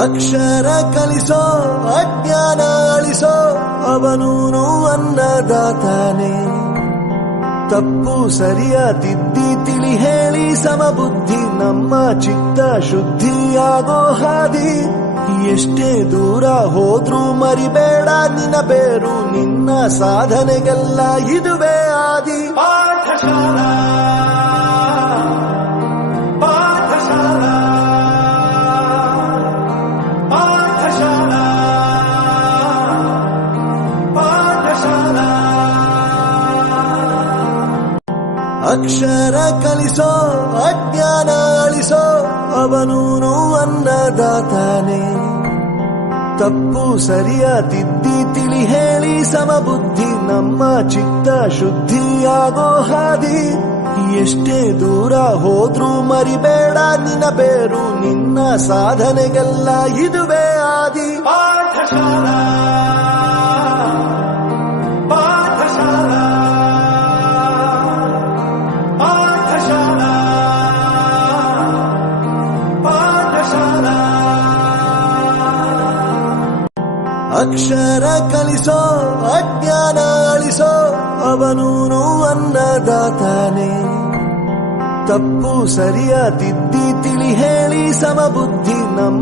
ಅಕ್ಷರ ಕಲಿಸೋ ಅಜ್ಞಾನ ಅಳಿಸೋ ಅವನೂನು ಅನ್ನದಾತಾನೆ. ತಪ್ಪು ಸರಿಯ ತಿದ್ದಿ ತಿಳಿ ಹೇಳಿ ಸಮಬುದ್ಧಿ ನಮ್ಮ ಚಿತ್ತ ಶುದ್ಧಿಯಾಗೋ ಹಾದಿ. ಎಷ್ಟೇ ದೂರ ಹೋದ್ರೂ ಮರಿಬೇಡ ನಿನ್ನ ಬೇರು, ನಿನ್ನ ಸಾಧನೆಗೆಲ್ಲ ಇದುವೇ ಆದಿ. ಪಾಠಶಾಲಾ ಪಾಠಶಾಲಾ ಪಾಠಶಾಲಾ ಪಾಠಶಾಲಾ. ಅಕ್ಷರ ಕಲಿಸೋ ಅಜ್ಞಾನ ಅಳಿಸೋ ಅವನೂನು ಅನ್ನದಾತಾನೆ. ತಪ್ಪು ಸರಿಯ ತಿದ್ದಿ ತಿಳಿ ಹೇಳಿ ಸಮಬುದ್ಧಿ ನಮ್ಮ ಚಿತ್ತ ಶುದ್ಧಿಯಾಗೋ ಹಾದಿ. ಎಷ್ಟೇ ದೂರ ಹೋದ್ರೂ ಮರಿಬೇಡ ನಿನ್ನ ಬೇರು, ನಿನ್ನ ಸಾಧನೆಗೆಲ್ಲ ಇದುವೇ ಆದಿ. ಪಾಠಶಾಲಾ ಪಾಠಶಾಲಾ ಪಾಠಶಾಲಾ ಪಾಠಶಾಲಾ. ಅಕ್ಷರ ಕಲಿಸೋ ಅಜ್ಞಾನ ಅಳಿಸೋ ಅವನೂನು ಅನ್ನದಾತಾನೆ. ತಪ್ಪು ಸರಿಯ ತಿದ್ದಿ ತಿಳಿ ಹೇಳಿ ಸಮಬುದ್ಧಿ ನಮ್ಮ